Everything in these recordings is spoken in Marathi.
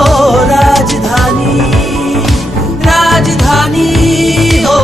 राजधानी राजधानी हो।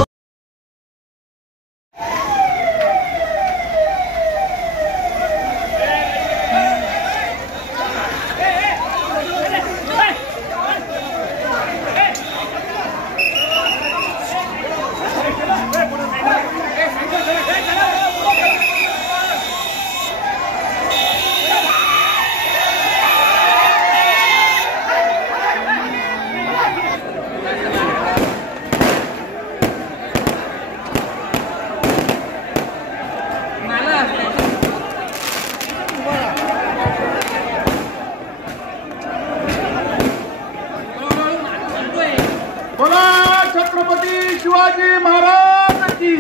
छत्रपती शिवाजी महाराज की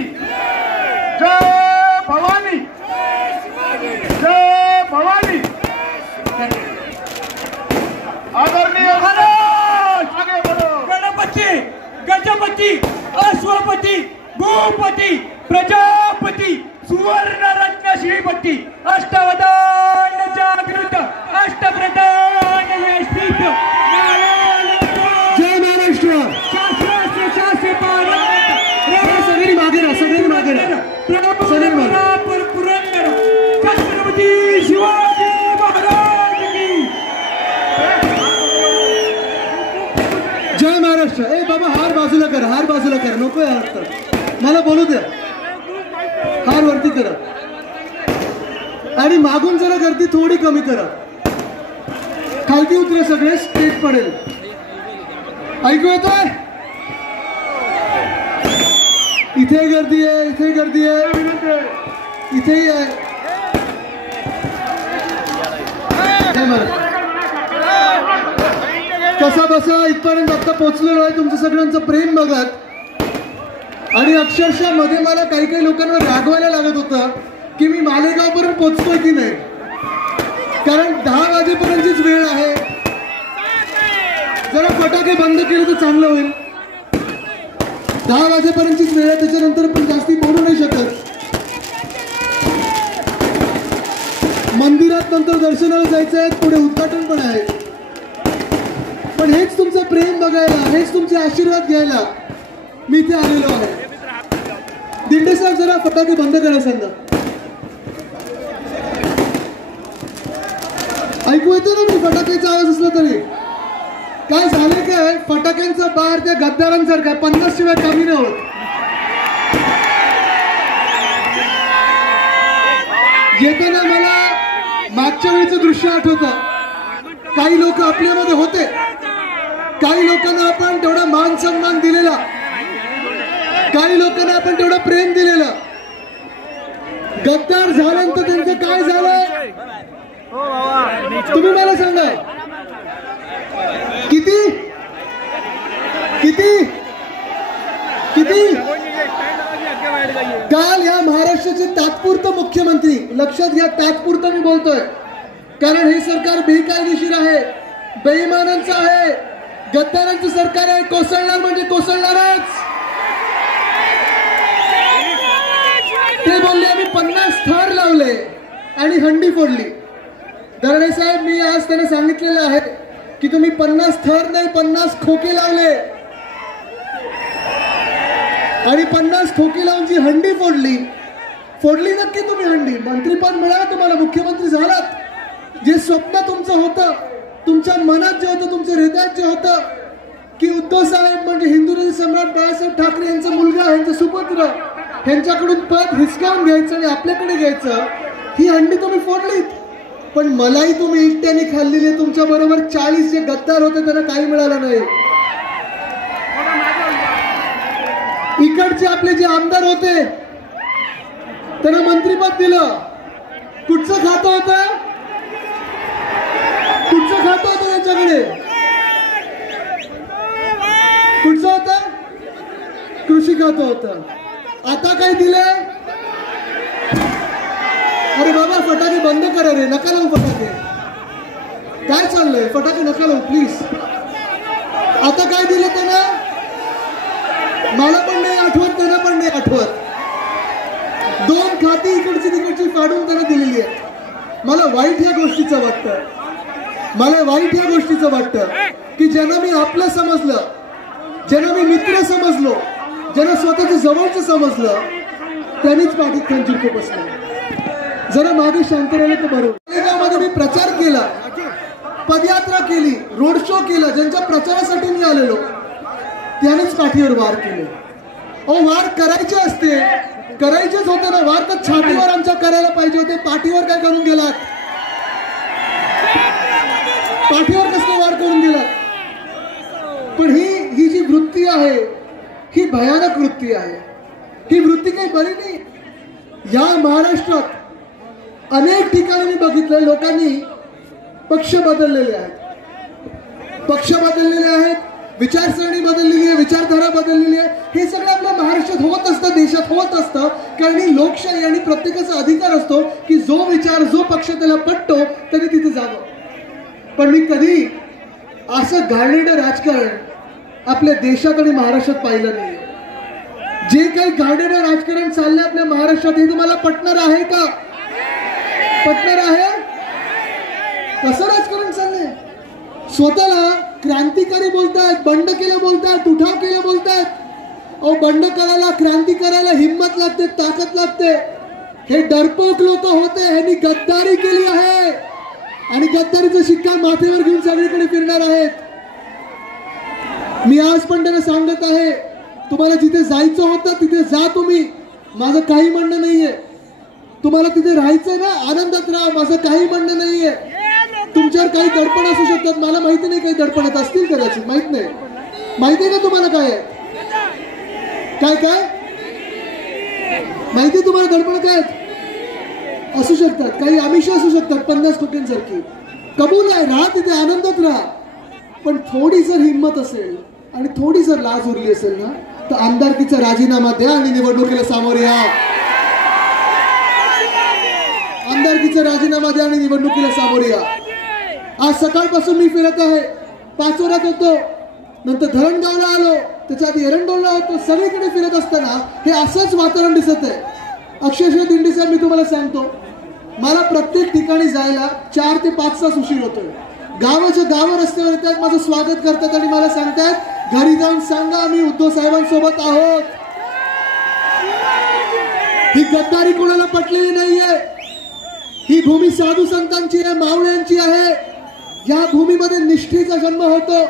जय भवानी जय भवानी। आदरणीय महाराज आगे बढ़ो। गणपती गजपती अश्वपती भूपती प्रजापती सुवर्ण रत्न श्रीपती अष्टवदान जागृत अष्टप्रधान यशस्वीत जय महाराष्ट्र। सगळी मागे ना सगळी मागे ना पुरंदर छत्रपती शिवाजी महाराज की जय महाराष्ट्र। ए बाबा हार बाजूला कर नको यार मला बोलू द्या। हार वरती करा आणि मागून जरा गर्दी थोडी कमी करा। खालती उतरे सगळे स्टेज पडेल। ऐकू येतोय? इथे गर्दी आहे इथेही आहे। कसा बसा इथपर्यंत आता पोहोचलेलो आहे तुमचं सगळ्यांचं प्रेम बघत आणि अक्षरशः मध्ये मला काही लोकांवर रागवायला लागत होतं की मी मालेगावपर्यंत पोहोचतोय की नाही, कारण 10 वाजेपर्यंतचीच वेळ आहे। जरा फटाके बंद केले तर चांगलं होईल। 10 वाजेपर्यंतचीच वेळ आहे, त्याच्यानंतर पण जास्ती बोलू नाही शकत। मंदिरात नंतर दर्शनाला जायचं आहे, पुढे उद्घाटन पण आहे, पण हेच तुमचं प्रेम बघायला, हेच तुमचे आशीर्वाद घ्यायला मी इथे आलेलो आहे। दिंडे साहेब जरा फटाके बंद करा सांगा। ऐकू येते ना मी फटाक्याचा आवाज असला तरी? काय झाले काय फटाक्यांचा बार त्या गद्दारांसारखा 50 शिवाय कमी नाही होत। येताना मला मागच्या वेळेचं दृश्य आठवतं। काही लोक आपल्यामध्ये होते, काही लोकांना आपण तेवढा मान सन्मान दिलेला, काही लोकांना आपण तेवढं प्रेम दिलेलं। गद्दार झाल्यानंतर त्यांचं काय झालं तुम्ही मला सांगा। किती किती किती काल या महाराष्ट्राचे तात्पुरते मुख्यमंत्री, लक्षात घ्या तात्पुरतं मी बोलतोय, कारण हे सरकार बेकायदेशीर आहे, बेईमानांचं आहे, गद्दारांचं सरकार आहे। कोसळणार म्हणजे कोसळणारच। ते बोलले आम्ही 50 थर लावले आणि हंडी फोडली। दरणे साहेब मी आज त्यांना सांगितलेलं आहे की तुम्ही 50 थर नाही 50 खोके लावले आणि 50 खोके लावून जी हंडी फोडली नक्की तुम्ही हंडी। मंत्रीपद मिळालं तुम्हाला, मुख्यमंत्री झालात। जे स्वप्न तुमचं होतं, तुमच्या मनात जे होतं, तुमच्या हृदयात जे होतं की उद्धव साहेब म्हणजे हिंदुराज सम्राट बाळासाहेब ठाकरे यांचा मुलगा, यांचा सुपुत्र, यांच्याकडून पद हिसकावून घ्यायचं आणि आपल्याकडे घ्यायचं, ही हंडी तुम्ही फोडलीत। पण मलाही तुम्ही एकट्याने खाल्लेली। तुमच्या बरोबर 40 जे गद्दार होते त्यांना काही मिळालं नाही। इकडचे आपले जे आमदार होते त्यांना मंत्रीपद दिलं। कुठचं खातं होतं त्यांच्याकडे? कुठचं होतं? कृषी खातं होतं। आता काय दिलंय? अरे बाबा फटाके बंद करा रे, नका लावू फटाके। काय चाललंय? फटाके नका लावू प्लीज। आता काय दिलं त्यांना? मला पण नाही आठवत, त्यांना पण नाही आठवत। 2 खाती इकडची तिकडची फाडून त्यांना दिलेली आहे। मला वाईट या गोष्टीचं वाटतं, ज्यांना मी आपलं समजलं, ज्यांना मी मित्र समजलो, ज्यांना स्वतःच्या जवळचं समजलं, त्यांनीच पाठीत खंजीर खुपसलं. जरा मागे शांत राहिलं तर बरोबर. मध्ये मी प्रचार केला, पदयात्रा केली, रोड शो केला. ज्यांच्या प्रचारासाठी मी आलेलो त्यानेच पाठीवर वार केले. वार करायचे असते, करायचेच होते ना. वार तर छातीवर आमच्या करायला पाहिजे होते. पाठीवर काय करून गेलात? पाठीवर कसं वार करून गेलात? पण ही जी वृत्ती आहे ही भयानक वृत्ती आहे. ही वृत्ती काही बरी नाही. या महाराष्ट्रात अनेक ठिकाणी मी बघितलंय लोकांनी पक्ष बदललेले आहेत, पक्ष बदललेले आहेत, विचारसरणी बदललेली आहे, विचारधारा बदललेली आहे. हे सगळं आपल्या महाराष्ट्रात होत असतं, देशात होत असतं. कारण ही लोकशाही आणि प्रत्येकाचा अधिकार असतो की जो विचार, जो पक्ष त्याला पटतो त्यांनी तिथे जावं. पण मी कधी असं घाणेरडं राजकारण आपल्या देशात आणि महाराष्ट्रात पाहिलं नाही. जे काही घाणेरडं राजकारण चाललंय आपल्या महाराष्ट्रात हे तुम्हाला पटणार आहे का? पटणार आहे? कसं राजकारण चाललंय? स्वतःला क्रांतिकारी बोलतायत, बंड केलं बोलतायत, उठाव केलं बोलतायत. बंड करायला, क्रांती करायला हिम्मत लागते, ताकद लागते. हे डरपोक लोक होते, ह्यांनी गद्दारी केली आहे आणि गद्दारीचा शिक्का माथेवर घेऊन सगळीकडे फिरणार आहेत. मी आज पण त्यांना सांगत आहे, तुम्हाला जिथे जायचं होतं तिथे जा तुम्ही, माझं काही म्हणणं नाहीये. तुम्हाला तिथे राहायचंय ना, आनंदात राहा, माझं काही म्हणणं नाहीये. तुमच्यावर काही दडपण असू शकतात, मला माहिती नाही, काही दडपण येत असतील कदाचित, माहित नाही. माहितीये का तुम्हाला काय आहे? काय काय माहिती तुम्हाला? दडपण काय असू शकतात, काही आमिष असू शकतात 50 कोटींसारखी. कबूल आहे, राहा तिथे, आनंदात राहा. पण थोडी जर हिंमत असेल आणि थोडी जर लाज उरली असेल ना, तर आमदारकीचा राजीनामा द्या आणि निवडणुकीला सामोरे या. आमदारकीचा राजीनामा द्या आणि निवडणुकीला सामोरे या. आज सकाळपासून मी फिरत आहे, पाचोऱ्यात होतो, नंतर धरणगावला आलो, त्याच्या आधी एरंडोलला होतो. सगळीकडे फिरत असताना हे असंच वातावरण दिसत आहे. अक्षरशः दिंडीचा मी तुम्हाला सांगतो, मला प्रत्येक ठिकाणी जायला 4 ते 5 तास उशीर होतोय. गावाच्या गाव रस्त्यावर येतात, माझं स्वागत करतात आणि मला सांगतात घरी जाऊन सांगा आम्ही उद्धव साहेबांसोबत आहोत. ही गद्दारी कोणाला पटलेली नाहीये. ही भूमी साधू संतांची आहे, मावळ्यांची आहे. या भूमीमध्ये निष्ठेचा जन्म होतो,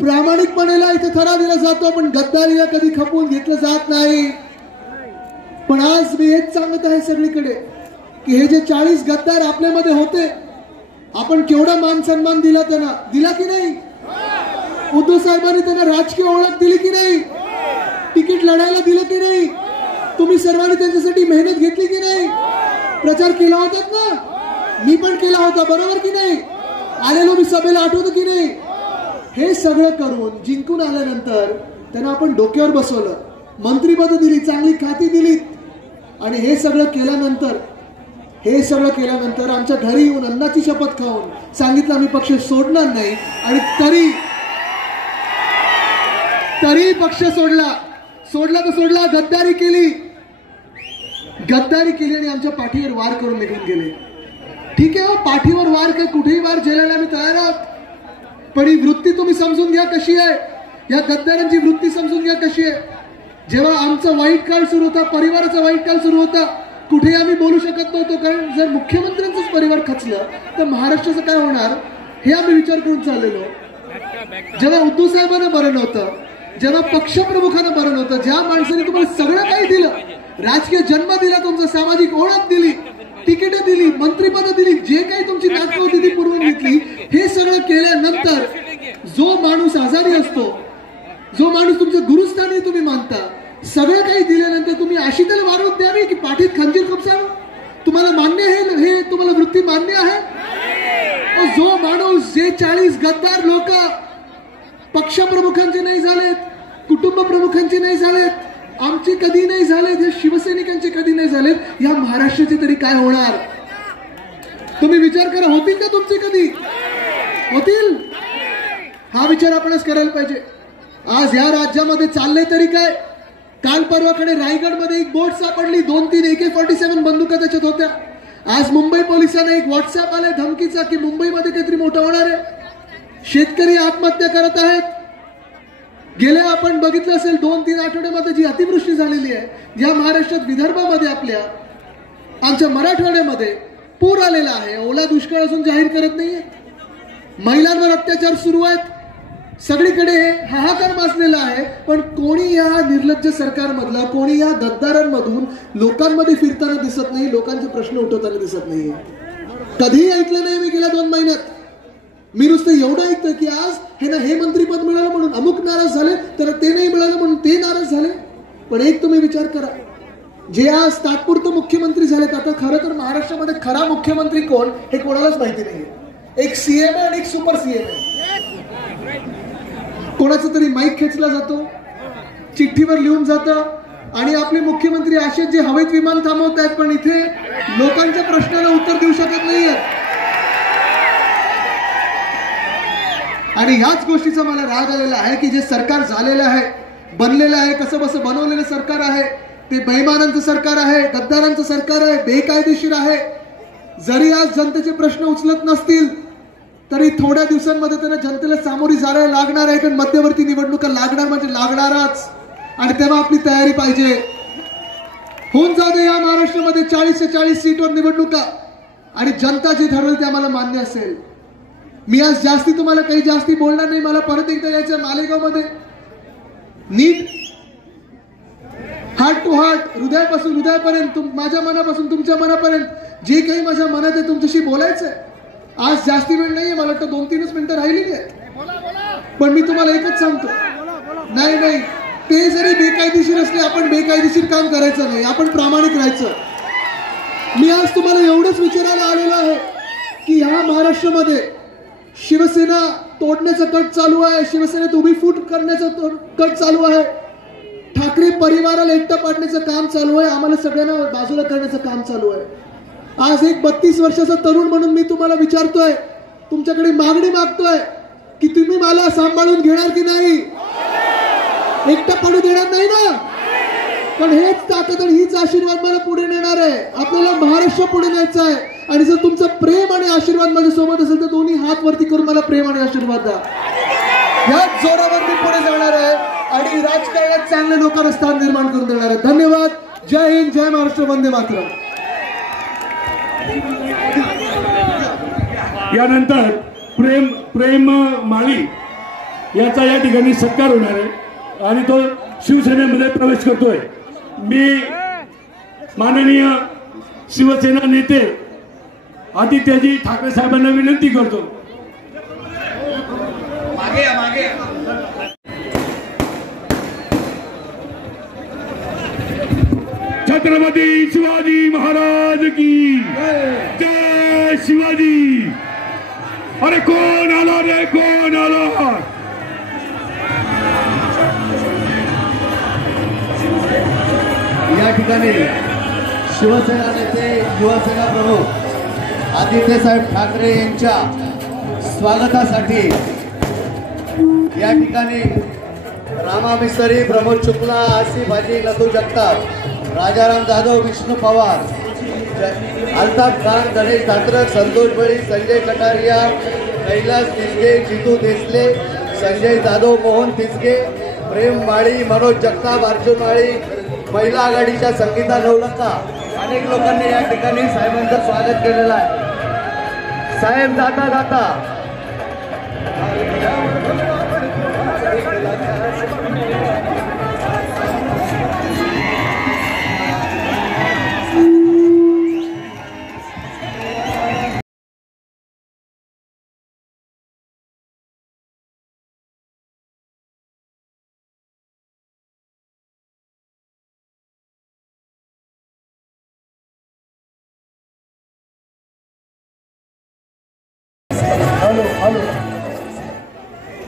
प्रामाणिकपणेला इथे खरा दिला जातो, पण गद्दारीला कधी खपवून घेतलं जात नाही. पण आज मी हेच सांगत आहे सगळीकडे की हे जे 40 गद्दार आपल्यामध्ये होते, आपण केवढा मान सन्मान दिला त्यांना, दिला की नाही? उद्धव साहेबांनी त्यांना राजकीय ओळख दिली की नाही? तिकीट लढायला दिलं की नाही? तुम्ही सर्वांनी त्यांच्यासाठी मेहनत घेतली की नाही? प्रचार केला होता ना, मी पण केला होता, बरोबर की नाही? आलेलो मी सभेला, आठवतो की नाही? हे सगळं करून जिंकून आल्यानंतर त्यांना आपण डोक्यावर बसवलं, मंत्रीपद दिली, चांगली खाती दिली. आणि हे सगळं केल्यानंतर आमच्या घरी येऊन अन्नाची शपथ खाऊन सांगितलं आम्ही पक्ष सोडणार नाही. आणि तरी पक्ष सोडला तर सोडला. गद्दारी केली आणि आमच्या पाठीवर वार करून निघून गेले. ठीक आहे, पाठीवर वार काय, कुठेही वार झेलायला आम्ही तयार आहोत. पण ही वृत्ती तुम्ही समजून घ्या कशी आहे. या गद्दारांची वृत्ती समजून घ्या कशी आहे. जेव्हा आमचा वाईट काळ सुरू होता, परिवाराचा वाईट काळ सुरू होता, कुठे आम्ही बोलू शकत नव्हतो. कारण जर मुख्यमंत्र्यांचंच परिवार खचलं तर महाराष्ट्राचं काय होणार हे आम्ही विचार करून चाललेलो. जेव्हा उद्धव साहेबांना बरं नव्हतं, जेव्हा पक्षप्रमुखांना बरं नव्हतं, ज्या माणसाने तुम्हाला सगळं काही दिलं, राजकीय जन्म दिला, तुमचा सामाजिक ओळख दिली, तिकीट दिली, मंत्रीपद दिली, जे काही तुमची नाटकं होती ती पुरवून घेतली, हे सगळं केल्यानंतर जो माणूस आजारी असतो, जो माणूस तुमचं गुरुस्थानी तुम्ही मानता, सगळं काही दिल्यानंतर तुम्ही अशी त्याला वागणूक द्यावी की पाठीत खंजीर खुपसावं? तुम्हाला मान्य आहे? हे तुम्हाला वृत्ती मान्य आहे? जो माणूस, जे 40 गद्दार लोक पक्षप्रमुखांचे नाही झालेत, कुटुंब प्रमुखांचे नाही झालेत, आमचे कधी नाही झालेत, हे शिवसैनिकांचे कधी नाही झालेत, या महाराष्ट्राचे तरी काय होणार? तुम्ही विचार करा, होतील का तुमचे कधी? होतील? हा विचार आपणच करायला पाहिजे. आज या राज्यामध्ये चाललंय तरी काय? काल परवाकडे रायगडमध्ये एक बोट सापडली, 2-3 AK-47 बंदुका त्याच्यात होत्या. आज मुंबई पोलिसांना एक व्हॉट्सअप आलाय धमकीचा की मुंबईमध्ये काहीतरी मोठं होणार आहे. शेतकरी आत्महत्या करत आहेत. गेल्या आपण बघितलं असेल 2-3 आठवड्यामध्ये जी अतिवृष्टी झालेली आहे, ज्या महाराष्ट्रात विदर्भामध्ये आपल्या आमच्या मराठवाड्यामध्ये पूर आलेला आहे, ओला दुष्काळ असून जाहीर करत नाहीये. महिलांवर अत्याचार सुरू आहेत. सगळीकडे हाहाकार माजलेला आहे. पण कोणी या निर्लज्ज सरकारमधला, कोणी या गद्दारांमधून लोकांमध्ये फिरताना दिसत नाही, लोकांचे प्रश्न उठवताना दिसत नाही. कधीही ऐकलं नाही मी गेल्या 2 महिन्यात. मी नुसतं एवढं ऐकतं की आज हे मंत्रीपद मिळालं म्हणून अमुक नाराज झाले, तर ते नाही मिळालं म्हणून ते नाराज झाले. पण एक तुम्ही विचार करा, जे आज तात्पुरते मुख्यमंत्री झालेत, आता खरं तर महाराष्ट्रामध्ये खरा मुख्यमंत्री कोण हे कोणालाच माहिती नाहीये. एक सीएम आहे आणि एक सुपर सीएम आहे. कोणाचं तरी माईक खेचला जातो, चिठ्ठीवर लिहून जातं आणि आपले मुख्यमंत्री असेच जे हवेत विमान थांबवत आहेत, पण इथे लोकांच्या प्रश्नाला उत्तर देऊ शकत नाहीये. आणि ह्याच गोष्टीचा मला राग आलेला आहे की जे सरकार झालेलं आहे, बनलेलं आहे, कसं बसं बनवलेलं सरकार आहे, ते बेईमानांचं सरकार आहे, गद्दारांचं सरकार आहे, बेकायदेशीर आहे. जरी आज जनतेचे प्रश्न उचलत नसतील तरी थोड्या दिवसांमध्ये त्यांना जनतेला सामोरी जायला लागणार आहे. कारण मध्यवर्ती निवडणुका लागणार म्हणजे लागणारच, आणि तेव्हा आपली तयारी पाहिजे. होऊन जाऊ दे या महाराष्ट्रामध्ये 40 ते 40 सीटवर निवडणुका, आणि जनता जे ठरवेल ते आम्हाला मान्य असेल. मी आज जास्ती तुम्हाला काही जास्ती बोलणार नाही. मला परत एकदा यायचं मालेगावमध्ये नीट हार्ट टू हार्ट, हृदयापासून हृदयापर्यंत, माझ्या मनापासून तुमच्या मनापर्यंत जे काही माझ्या मनात आहे तुमच्याशी बोलायचंय. आज जास्ती वेळ नाहीये, मला वाटतं 2-3 मिनिटं राहिलेली आहेत. पण मी तुम्हाला एकच सांगतो, नाही ते जरी बेकायदेशीर असले, आपण बेकायदेशीर काम करायचं नाही, आपण प्रामाणिक राहायचं. मी आज तुम्हाला एवढंच विचारायला आलेलो आहे की ह्या महाराष्ट्रामध्ये शिवसेना तोडण्याचा कट चालू आहे, शिवसेनेत उभी फूट करण्याचा कट चालू आहे, ठाकरे परिवाराला एकटा पाडण्याचं काम चालू आहे, आम्हाला सगळ्यांना बाजूला करण्याचं काम चालू आहे. आज एक 32 वर्षाचा तरुण म्हणून मी तुम्हाला विचारतोय, तुमच्याकडे मागणी मागतोय की तुम्ही मला सांभाळून घेणार की नाही, एकटा पडू देणार नाही ना. पण हेच ताकद आणि हीच आशीर्वाद मला पुढे नेणार आहे. आपल्याला महाराष्ट्र पुढे न्यायचा आहे. आणि जर तुमचं प्रेम आणि आशीर्वाद माझ्या सोबत असेल तर दोन्ही हात वरती करून मला प्रेम आणि आशीर्वाद द्या. ह्याच जोरावर मी पुढे जाणार आहे आणि राजकारणात चांगले लोकांना स्थान निर्माण करून देणार आहे. धन्यवाद. जय हिंद, जय महाराष्ट्र, वंदे मातरम. यानंतर प्रेम माळी याचा या ठिकाणी सत्कार होणार आहे आणि तो शिवसेनेमध्ये प्रवेश करतोय. मी माननीय शिवसेना नेते आदित्यजी ठाकरे साहेबांना विनंती करतो. छत्रपती शिवाजी महाराज की जय. शिवाजी. अरे कोण आला रे, कोण आला. या ठिकाणी शिवसेना नेते, युवासेना प्रमुख आदित्य साहेब ठाकरे यांच्या स्वागतासाठी या ठिकाणी रामा मिस्त्री, प्रमोद शुक्ला, आसिफ हाजी, नथू जगताप, राजाराम जाधव, विष्णू पवार, अल्ताफ खान, गणेश धात्रक, संतोष बळी, संजय कटारिया, कैलास तिसगे, जितू देसले, संजय जाधव, मोहन तिसगे, प्रेम माळी, मनोज जगताप, अर्जुन माळी, महिला आघाडीच्या संगीता नवलखा, अनेक लोकांनी या ठिकाणी साहेबांचं स्वागत केलेलं आहे. साहेब जाता जाता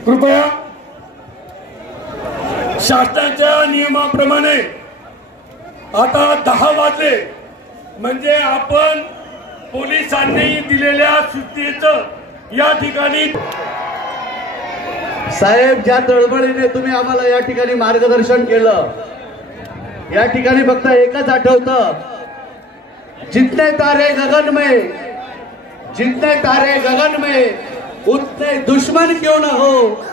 कृपया शासनाच्या नियमाप्रमाणे आता 10 वाजले म्हणजे आपण पोलिसांनी दिलेल्या सूचनेचं या ठिकाणी. साहेब, ज्या तळमळीने तुम्ही आम्हाला या ठिकाणी मार्गदर्शन केलं, या ठिकाणी फक्त एकच आठवतं, जितने तारे गगन में, जितने तारे गगन में, उतने दुश्मन क्यों ना हो,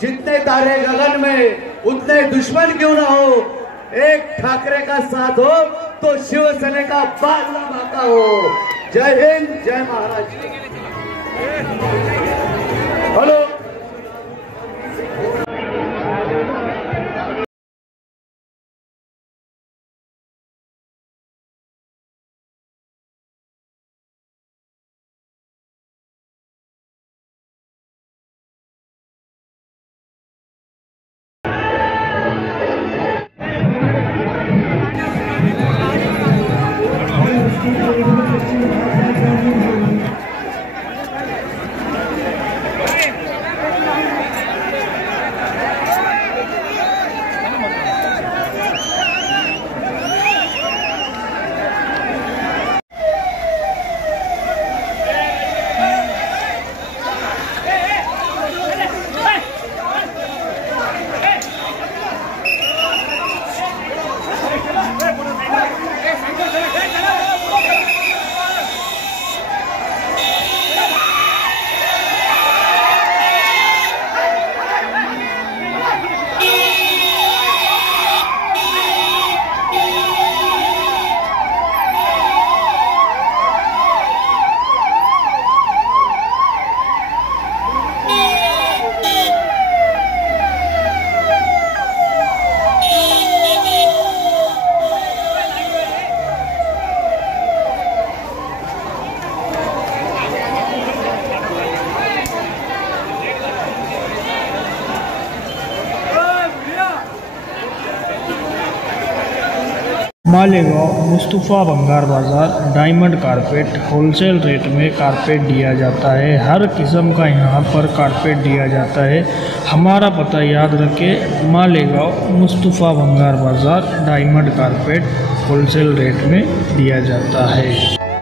जितने तारे गगन में उतने दुश्मन क्यों ना हो, एक ठाकरे का साथ हो तो शिवसेने का बादला बाका हो। जय हिंद, जय महाराष्ट्र। हेलो। मालेगांव मुस्तफ़ा भंगार बाज़ार डायमंड कारपेट होलसेल रेट में कारपेट दिया जाता है। हर किस्म का यहाँ पर कारपेट दिया जाता है। हमारा पता याद रखें, मालेगांव मुस्तफ़ा भंगार बाज़ार डायमंड कारपेट होलसेल रेट में दिया जाता है।